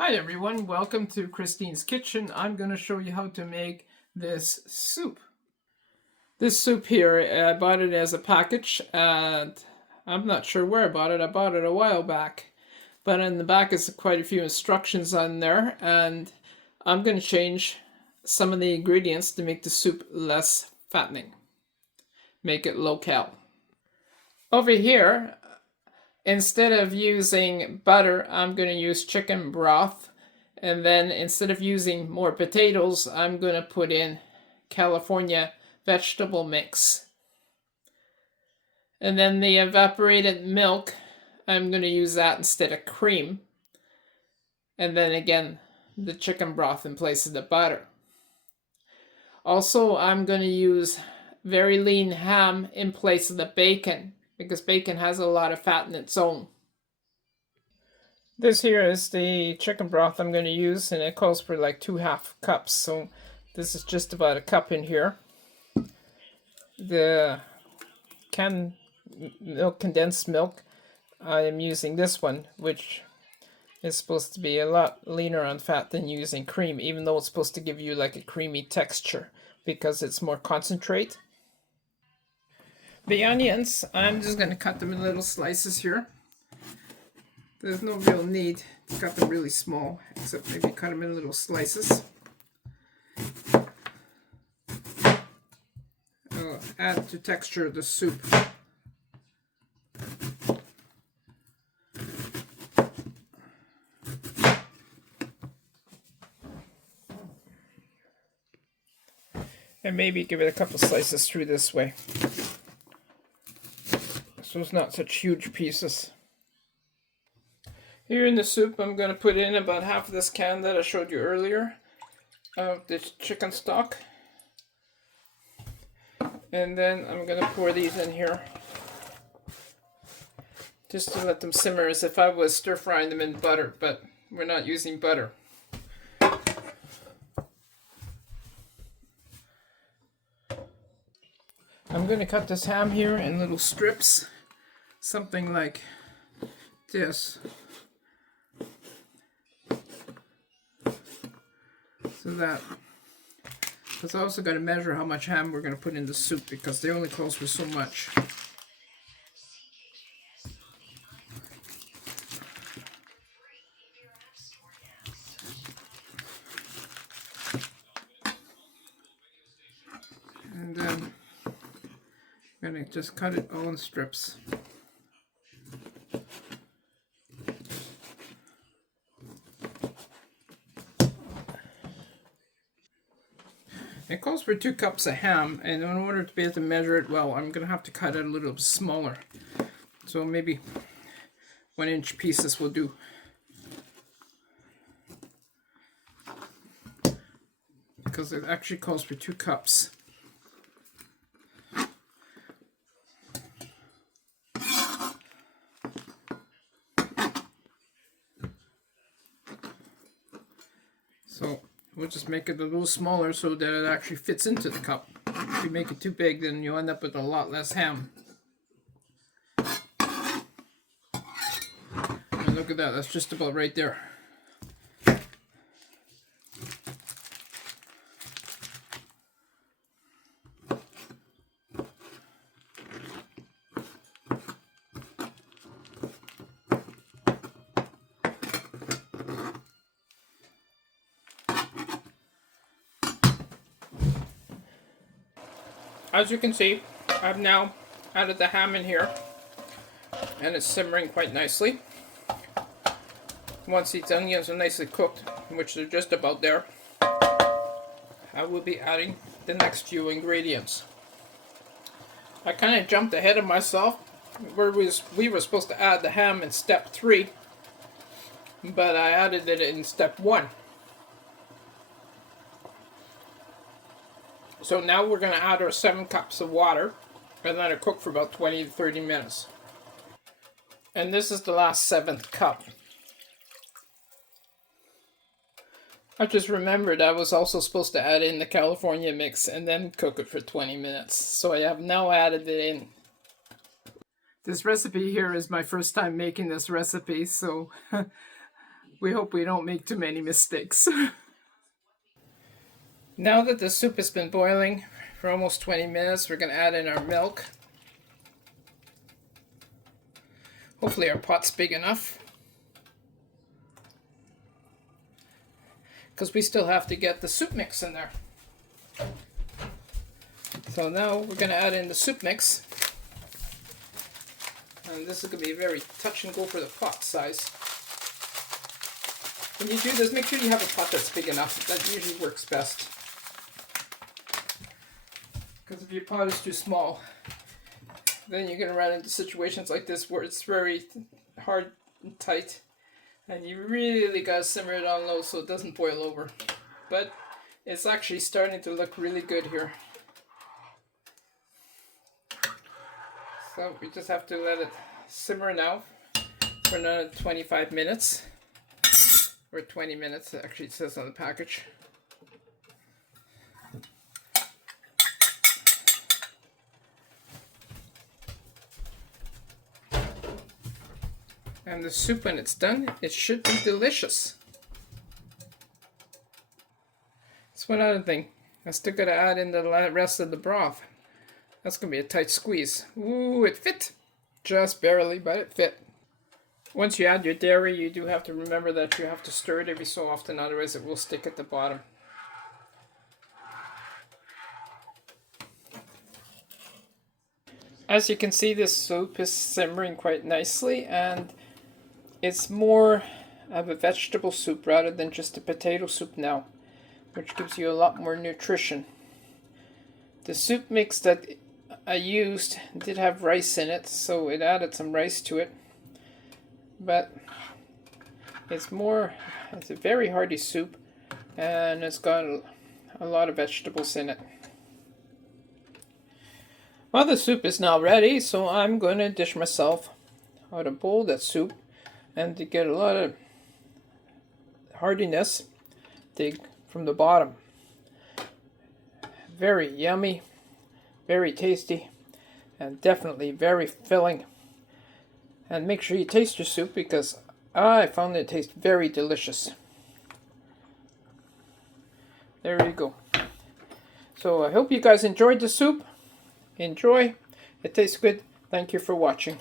Hi everyone, welcome to Christine's Kitchen. I'm going to show you how to make this soup. This soup here, I bought it as a package and I'm not sure where I bought it. I bought it a while back. But in the back is quite a few instructions on there, and I'm going to change some of the ingredients to make the soup less fattening. Make it low-cal. Over here, instead of using butter, I'm going to use chicken broth. And then instead of using more potatoes, I'm going to put in California vegetable mix. And then the evaporated milk, I'm going to use that instead of cream. And then again, the chicken broth in place of the butter. Also, I'm going to use very lean ham in place of the bacon, because bacon has a lot of fat in its own. This here is the chicken broth I'm going to use, and it calls for like 2½ cups, so this is just about a cup in here. The condensed milk, I am using this one, which is supposed to be a lot leaner on fat than using cream, even though it's supposed to give you like a creamy texture because it's more concentrate. The onions, I'm just going to cut them in little slices here. There's no real need to cut them really small, except maybe cut them in little slices. I'll add to texture of the soup. And maybe give it a couple slices through this way, so it's not such huge pieces. Here in the soup, I'm going to put in about half of this can that I showed you earlier of this chicken stock. And then I'm going to pour these in here just to let them simmer as if I was stir frying them in butter, but we're not using butter. I'm going to cut this ham here in little strips, something like this. So that, because I also got to measure how much ham we're going to put in the soup, because they only calls for so much. And then I'm going to just cut it all in strips. It calls for 2 cups of ham, and in order to be able to measure it well, I'm going to have to cut it a little bit smaller. So maybe 1-inch pieces will do. Because it actually calls for 2 cups. So we'll just make it a little smaller so that it actually fits into the cup. If you make it too big, then you'll end up with a lot less ham. And look at that, that's just about right there. As you can see, I've now added the ham in here, and it's simmering quite nicely. Once these onions are nicely cooked, which they're just about there, I will be adding the next few ingredients. I kind of jumped ahead of myself, where we were supposed to add the ham in step 3, but I added it in step 1. So now we're going to add our 7 cups of water and let it cook for about 20 to 30 minutes. And this is the last 7th cup. I just remembered I was also supposed to add in the California mix and then cook it for 20 minutes. So I have now added it in. This recipe here is my first time making this recipe, so We hope we don't make too many mistakes. Now that the soup has been boiling for almost 20 minutes, we're going to add in our milk. Hopefully our pot's big enough, because we still have to get the soup mix in there. So now we're going to add in the soup mix. And this is going to be very touch and go for the pot size. When you do this, make sure you have a pot that's big enough. That usually works best. Because if your pot is too small, then you're going to run into situations like this where it's very hard and tight. And you really got to simmer it on low so it doesn't boil over. But it's actually starting to look really good here. So we just have to let it simmer now for another 25 minutes. Or 20 minutes, actually it says on the package. And the soup, when it's done, it should be delicious. That's one other thing. I still gotta add in the rest of the broth. That's gonna be a tight squeeze. Ooh, it fit! Just barely, but it fit. Once you add your dairy, you do have to remember that you have to stir it every so often, otherwise it will stick at the bottom. As you can see, this soup is simmering quite nicely, and it's more of a vegetable soup rather than just a potato soup now, which gives you a lot more nutrition. The soup mix that I used did have rice in it, so it added some rice to it. But it's a very hearty soup, and it's got a lot of vegetables in it. Well, the soup is now ready, so I'm going to dish myself out a bowl of that soup, and to get a lot of heartiness from the bottom. Very yummy, very tasty, and definitely very filling. And make sure you taste your soup, because I found it tastes very delicious. There you go. So I hope you guys enjoyed the soup. Enjoy. It tastes good. Thank you for watching.